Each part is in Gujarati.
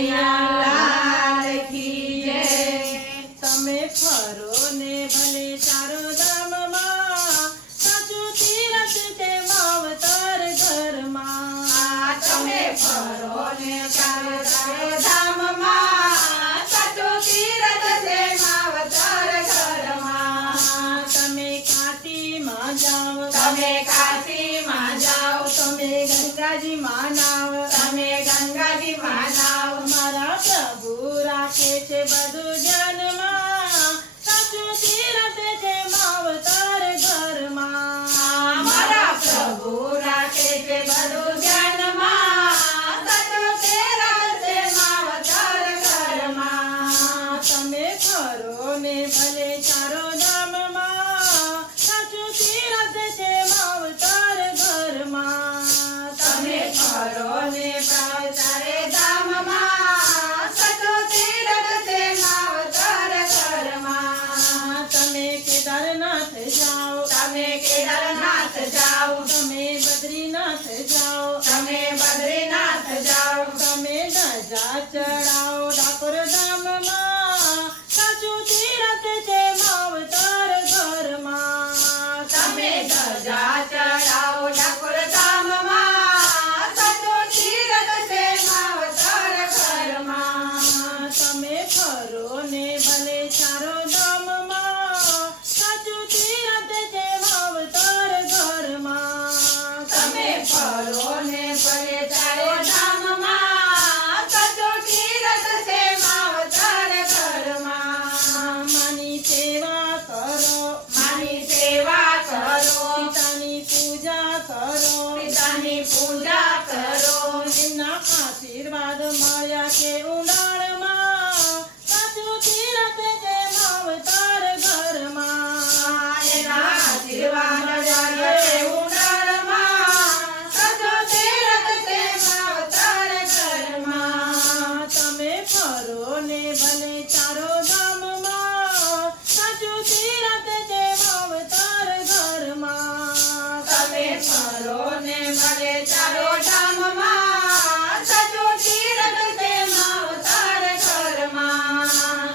કનૈયા લાલ કી જય। તમે ફરો ને ભલે ચારો ધામમાં, સાચું તીરથ છે માવતર ઘરમાં। તમે ફરો ને ચારો ધામમાં, સાચું તીરથ છે માવતર ઘરમાં। તમે કાશીમાં જાઓ, તમે કાશીમાં જાઓ, તમે ગંગાજીમાં નાવ, તમે ગંગાજીમાં નાવ। મારા પ્રભુ રાખે છે બધું ધ્યાનમાં, સાચું તીરથ છે માવતર ઘરમાં। મારા પ્રભુ રાખે છે બધું ધ્યાનમાં, સાચું તીરથ છે માવતર ઘરમાં। તમે ફરો ને ભલે ચારો ધામમાં, સાચું તીરથ છે માવતર ઘરમાં। તમે ફરો ને ચારે ધામમાં, સાચું તીરથ છે માવતર ઘરમાં। તમે કેદારનાથ જાઓ, તમે કેદારનાથ જાઓ, તમે બદ્રીનાથ જાઓ, તમે બદ્રીનાથ જાઓ, તમે ધજા ચડાવો ડાકોર ધામમાં, સાચું તીરથ છે માવતર ઘરમાં। તમે ધજા ચડાવો ડાકોર ધામમાં, સાચું તીરથ છે માવતર ઘરમાં। તમે ફરો ને ભલે ચારો ધામમાં, સાચું તીરથ છે માવતર ઘરમાં। તમે ફરો ને ભલે ચારો ધામમાં, સાચું તીરથ છે માવતર ઘરમાં। માની સેવા કરો, માની સેવા કરો, પિતાની પૂજા કરો, પિતાની પૂજા કરો, એમના આશીર્વાદ મળ્યા છે ઊંડાણમાં, સાચું તીરથ છે માવતર ઘરમાં। એના આશીર્વાદ મળે ઉંડાણમાં, સાચું તીરથ છે માવતર ઘરમાં। તમે ફરો ને ભલે ચારો ધામમાં, સાચું તીરથ છે માવતર ઘરમાં। તમે ફરો ને ભલે ચારો ધામમાં, સાચું તીરથ છે માવતર ઘરમાં।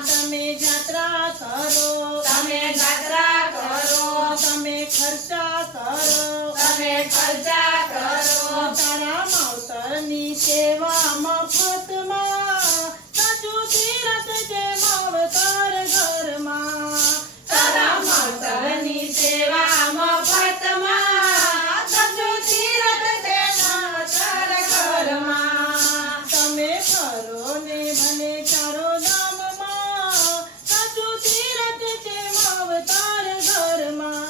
તમે જાત્રા કરો, તમે જાત્રા કરો, તમે ખર્ચા કરો, તમે ખર્ચા કરો, તારા માવતરની સેવા મફતમાં, સાચું તીરથ છે માવતર ઘરમાં। તારા માવતરની સેવા મફતમાં, સાચું તીરથ છે માવતર ઘરમાં। તમે ફરો ને ભલે ચારો ધામમાં, સાચું તીરથ છે માવતર ઘરમાં।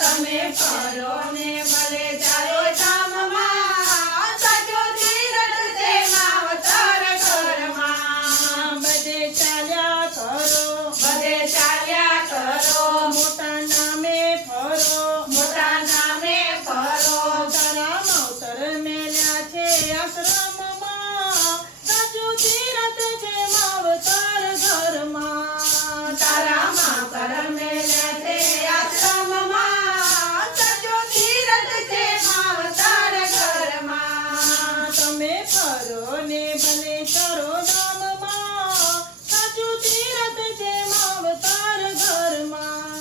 તમે ફરો ને ભલે ચારો ધામમાં, સાચું તીરથ છે માવતર ઘરમાં। બધે ચાલ્યા કરો, બધે ચાલ્યા કરો, મોટા નામે ફરો, મોટા નામે ફરો, તારા માવતર મેલ્યા છે આશ્રમમાં, સાચું તીરથ છે માવતર ઘરમાં। તારા માવતર મેલ્યા છે આશ્રમમાં, સાચું તીરથ છે માવતર ઘરમાં। તમે ફરો ને ભલે ચારો ધામમાં, સાચું તીરથ છે માવતર ઘરમાં।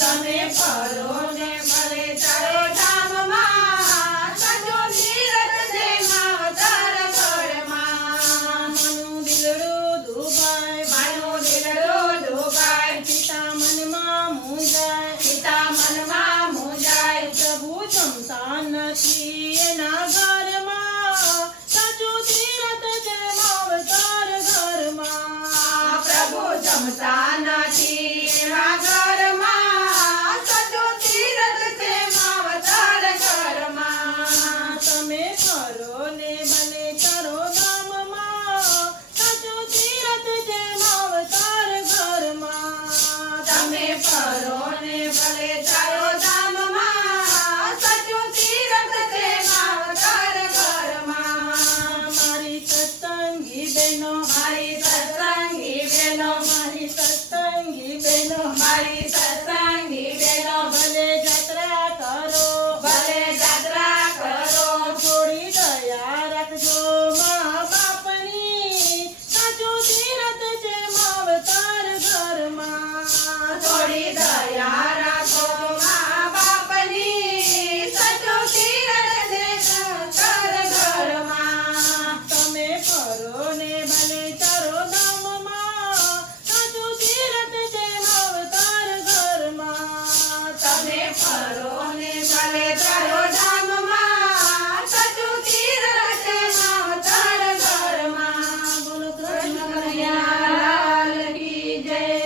તમે ફરો ને ભલે ચારો ધામમાં, સાચું તીરથ છે માવતર ઘરમાં। મનું દિલડું દુભાય, મારું દિલડું ડૂબાય, પિતા મનમાં મૂંઝાય, પિતા મનમાં મૂંઝાય, પ્રભુ જમતા નથી એના ઘરમાં, સાચું તીરથ છે માવતર ઘરમાં। પ્રભુ જમતા નથી એવા ઘરમાં, સાચું તીરથ છે માવતર ઘરમાં। તમે ફરો ને ભલે ચારો ધામમાં, સાચું તીરથ છે માવતર ઘરમાં। તમે ફરો ને ભલે ચારો ધામમાં, સાચું તીરથ છે માવતર ઘરમાં। મારી સત્સંગી બહેનો, મારી